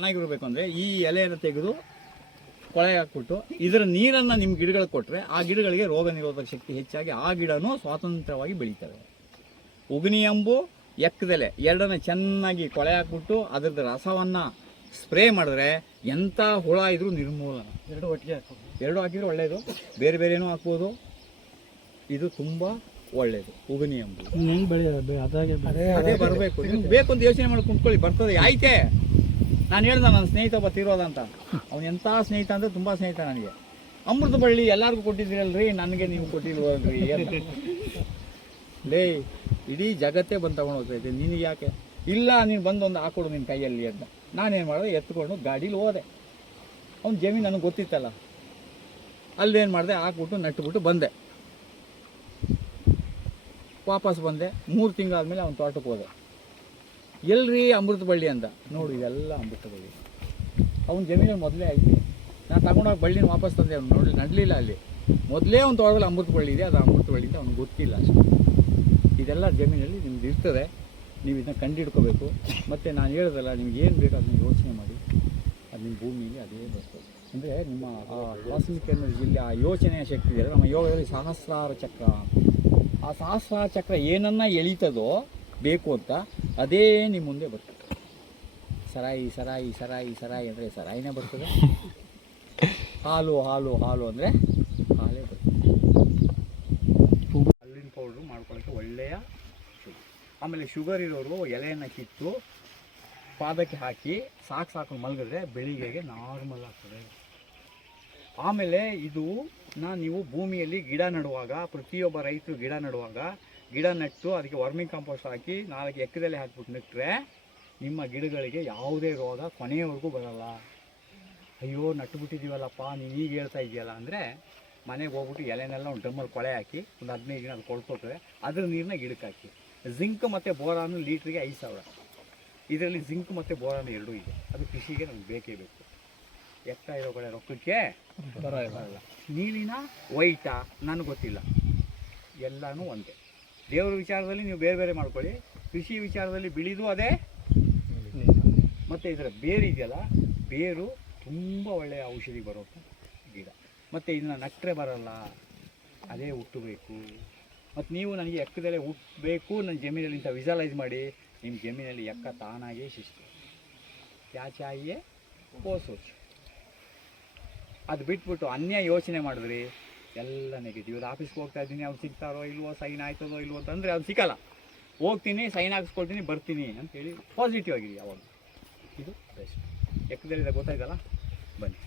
ಚೆನ್ನಾಗಿರ್ಬೇಕು ಅಂದರೆ ಈ ಎಲೆಯನ್ನು ತೆಗೆದು ಕೊಳೆ ಹಾಕ್ಬಿಟ್ಟು ಇದರ ನೀರನ್ನು ನಿಮ್ಮ ಗಿಡಗಳಿಗೆ ಕೊಟ್ಟರೆ ಆ ಗಿಡಗಳಿಗೆ ರೋಗ ನಿರೋಧಕ ಶಕ್ತಿ ಹೆಚ್ಚಾಗಿ ಆ ಗಿಡನೂ ಸ್ವಾತಂತ್ರ್ಯವಾಗಿ ಬೆಳೀತವೆ. ಉಗ್ನಿಯಂಬು ಎಕ್ಕದೆಲೆ ಎರಡನ್ನ ಚೆನ್ನಾಗಿ ಕೊಳೆ ಹಾಕ್ಬಿಟ್ಟು ಅದರದ್ದು ರಸವನ್ನು ಸ್ಪ್ರೇ ಮಾಡಿದ್ರೆ ಎಂಥ ಹುಳ ಇದ್ರೂ ನಿರ್ಮೂಲನ. ಎರಡು ಹಾಕಿದ್ರೆ ಒಳ್ಳೆಯದು, ಬೇರೆ ಬೇರೆನೂ ಹಾಕ್ಬೋದು. ಇದು ತುಂಬ ಒಳ್ಳೆಯದು ಉಗ್ನಿಯಂಬು. ಅದೇ ಬರಬೇಕು, ನಿಮ್ಗೆ ಬೇಕು ಅಂತ ಯೋಚನೆ ಮಾಡಿ ಕುಂತ್ಕೊಳ್ಳಿ, ಬರ್ತದೆ. ಆಯ್ತೆ, ನಾನು ಹೇಳ್ದ ನನ್ನ ಸ್ನೇಹಿತ ಒಬ್ಬ ತೀರೋದಂತ, ಅವನು ಎಂಥ ಸ್ನೇಹಿತ ಅಂದರೆ ತುಂಬ ಸ್ನೇಹಿತ ನನಗೆ. ಅಮೃತ ಬಳ್ಳಿ ಎಲ್ಲರಿಗೂ ಕೊಟ್ಟಿದ್ದೀರಲ್ರಿ, ನನಗೆ ನೀವು ಕೊಟ್ಟಿಲ್ವಲ್ರಿ ಲೇ, ಇಡೀ ಜಗತ್ತೇ ಬಂದು ತಗೊಂಡು ಹೋಗ್ತೈತೆ, ನಿನಗೆ ಯಾಕೆ ಇಲ್ಲ, ನೀನು ಬಂದು ಒಂದು ಹಾಕೊಡು ನಿನ್ನ ಕೈಯಲ್ಲಿ ಅಂತ. ನಾನೇನು ಮಾಡಿದೆ, ಎತ್ಕೊಂಡು ಗಾಡೀಲಿ ಹೋದೆ. ಅವ್ನ ಜಮೀನು ನನಗೆ ಗೊತ್ತಿತ್ತಲ್ಲ, ಅಲ್ಲೇನು ಮಾಡಿದೆ, ಹಾಕ್ಬಿಟ್ಟು ನಟ್ಟುಬಿಟ್ಟು ಬಂದೆ. ವಾಪಸ್ ಬಂದೆ, 3 ತಿಂಗಳಾದಮೇಲೆ ಅವ್ನ ತೋಟಕ್ಕೆ ಹೋದೆ. ಎಲ್ರಿ ಅಮೃತ ಬಳ್ಳಿ ಅಂತ. ನೋಡು, ಇದೆಲ್ಲ ಅಮೃತ ಬಳ್ಳಿ. ಅವ್ನ ಜಮೀನಲ್ಲಿ ಮೊದಲೇ ಆಯ್ತು. ನಾನು ತಗೊಂಡೋಗಿ ಬಳ್ಳಿನ ವಾಪಸ್ ತಂದೆ. ಅವ್ನು ನೋಡಿ ನಡಲಿಲ್ಲ. ಅಲ್ಲಿ ಮೊದಲೇ ಅವ್ನು ತೋಟದಲ್ಲಿ ಅಮೃತ ಬಳ್ಳಿ ಇದೆ, ಅದು ಅಮೃತ ಬಳ್ಳಿ ಅಂತ ಅವ್ನಿಗೆ ಗೊತ್ತಿಲ್ಲ ಅಷ್ಟೇ. ಇದೆಲ್ಲ ಜಮೀನಲ್ಲಿ ನಿಮ್ದು ಇರ್ತದೆ, ನೀವು ಇದನ್ನ ಕಂಡುಹಿಡ್ಕೋಬೇಕು. ಮತ್ತು ನಾನು ಹೇಳಿದಲ್ಲ, ನಿಮ್ಗೆ ಏನು ಬೇಕು ಅದನ್ನ ಯೋಚನೆ ಮಾಡಿ, ಅದು ನಿಮ್ಮ ಭೂಮಿಯಲ್ಲಿ ಅದೇ ಬರ್ತದೆ. ಅಂದರೆ ನಿಮ್ಮ ವಾಸವಿ ಜಿಲ್ಲೆ ಆ ಯೋಚನೆಯ ಶಕ್ತಿ ಇದೆ. ನಮ್ಮ ಯೋಗದಲ್ಲಿ ಸಹಸ್ರಾರ ಚಕ್ರ, ಆ ಸಹಸ್ರಾರ ಚಕ್ರ ಏನನ್ನ ಎಳೀತದೋ ಬೇಕು ಅಂತ ಅದೇ ನಿಮ್ಮ ಮುಂದೆ ಬರ್ತದೆ. ಸರಾಯಿ ಸರಾಯಿ ಸರಾಯಿ ಸರಾಯಿ ಅಂದರೆ ಸರಾಯಿನೇ ಬರ್ತದೆ. ಹಾಲು ಹಾಲು ಹಾಲು ಅಂದರೆ ಹಾಲೇ ಬರ್ತದೆ. ಹಾಲಿನ ಪೌಡ್ರು ಮಾಡ್ಕೊಳ್ಳೋಕ್ಕೆ ಒಳ್ಳೆಯ ಶುಗರ್. ಆಮೇಲೆ ಶುಗರ್ ಇರೋರು ಎಲೆಯನ್ನು ಕಿತ್ತು ಪಾದಕ್ಕೆ ಹಾಕಿ ಸಾಕು ಮಲಗಿದ್ರೆ ಬೆಳಿಗ್ಗೆಗೆ ನಾರ್ಮಲ್ ಆಗ್ತದೆ. ಆಮೇಲೆ ಇದು ನೀವು ಭೂಮಿಯಲ್ಲಿ ಗಿಡ ನೆಡುವಾಗ, ಪ್ರತಿಯೊಬ್ಬ ರೈತರು ಗಿಡ ನೆಡುವಾಗ ಗಿಡ ನೆಟ್ಟು ಅದಕ್ಕೆ ವರ್ಮಿಂಗ್ ಕಾಂಪೋಸ್ಟ್ ಹಾಕಿ 4 ಎಕ್ಕದೆಲೆ ಹಾಕ್ಬಿಟ್ಟು ನೆಟ್ಟರೆ ನಿಮ್ಮ ಗಿಡಗಳಿಗೆ ಯಾವುದೇ ರೋಗ ಕೊನೆಯವರೆಗೂ ಬರಲ್ಲ. ಅಯ್ಯೋ ನಟ್ಟುಬಿಟ್ಟಿದ್ದೀವಲ್ಲಪ್ಪ, ನೀನು ಈಗ ಹೇಳ್ತಾ ಇದೆಯಲ್ಲ ಅಂದರೆ ಮನೆಗೆ ಹೋಗ್ಬಿಟ್ಟು ಎಲೆನೆಲ್ಲ ಒಂದು ಡ್ರಮ್ಮಲ್ಲಿ ಕೊಳೆ ಹಾಕಿ ಒಂದು 15 ದಿನ ಅದು ಕೊಳ್ತೋಗ್ತದೆ. ಅದ್ರ ನೀರನ್ನ ಗಿಡಕ್ಕೆ ಹಾಕಿ. ಜಿಂಕ್ ಮತ್ತು ಬೋರಾನು ಲೀಟ್ರಿಗೆ 5,000. ಇದರಲ್ಲಿ ಜಿಂಕ್ ಮತ್ತು ಬೋರಾನು ಎರಡೂ ಇದೆ. ಅದು ಕೃಷಿಗೆ ನಮ್ಗೆ ಬೇಕೇ ಬೇಕು. ಎತ್ತ ಇರೋ ಕಡೆ ರೊಕ್ಕಕ್ಕೆ ಬರಲ್ಲ. ನೀಲಿನ ವೈಟಾ ನನಗೆ ಗೊತ್ತಿಲ್ಲ, ಎಲ್ಲನೂ ಒಂದೇ. ದೇವರ ವಿಚಾರದಲ್ಲಿ ನೀವು ಬೇರೆ ಬೇರೆ ಮಾಡ್ಕೊಳ್ಳಿ, ಕೃಷಿ ವಿಚಾರದಲ್ಲಿ ಬಿಳಿದು ಅದೇ. ಮತ್ತು ಇದರ ಬೇರು ಇದೆಯಲ್ಲ, ಬೇರು ತುಂಬ ಒಳ್ಳೆಯ ಔಷಧಿ ಬರೋ ಗಿಡ. ಮತ್ತು ಇದನ್ನು ನಟ್ಟರೆ ಬರಲ್ಲ, ಅದೇ ಹುಟ್ಟಬೇಕು. ಮತ್ತು ನೀವು ನನಗೆ ಎಕ್ಕದಲ್ಲೇ ಹುಟ್ಟಬೇಕು ನನ್ನ ಜಮೀನಲ್ಲಿ ಇಂಥ ವಿಜುವಲೈಸ್ ಮಾಡಿ, ನಿಮ್ಮ ಜಮೀನಲ್ಲಿ ಎಕ್ಕ ತಾನಾಗೇ ಶಿಸ್ತು. ಕ್ಯಾ ಚಾಹಿಯೇ ವೋ ಸೋಚ್. ಅದು ಬಿಟ್ಬಿಟ್ಟು ಅನ್ಯ ಯೋಚನೆ ಮಾಡಿದ್ರಿ ಎಲ್ಲ ನೆಗೆಟಿವ್. ಇದು ಆಫೀಸ್ಗೆ ಹೋಗ್ತಾ ಇದ್ದೀನಿ, ಅವ್ರು ಸಿಗ್ತಾರೋ ಇಲ್ವೋ, ಸೈನ್ ಆಯ್ತದೋ ಇಲ್ವೋ ಅಂತಂದರೆ ಅವ್ರು ಸಿಕ್ಕಲ್ಲ. ಹೋಗ್ತೀನಿ, ಸೈನ್ ಹಾಕಿಸ್ಕೊಳ್ತೀನಿ, ಬರ್ತೀನಿ ಅಂತೇಳಿ ಪಾಸಿಟಿವ್ ಆಗಿರಿ ಯಾವಾಗ. ಇದು ಬೆಸ್ಟ್. ಎಕ್ಕದಲ್ಲಿದೆ, ಗೊತ್ತಾಯ್ತಲ್ಲ, ಬನ್ನಿ.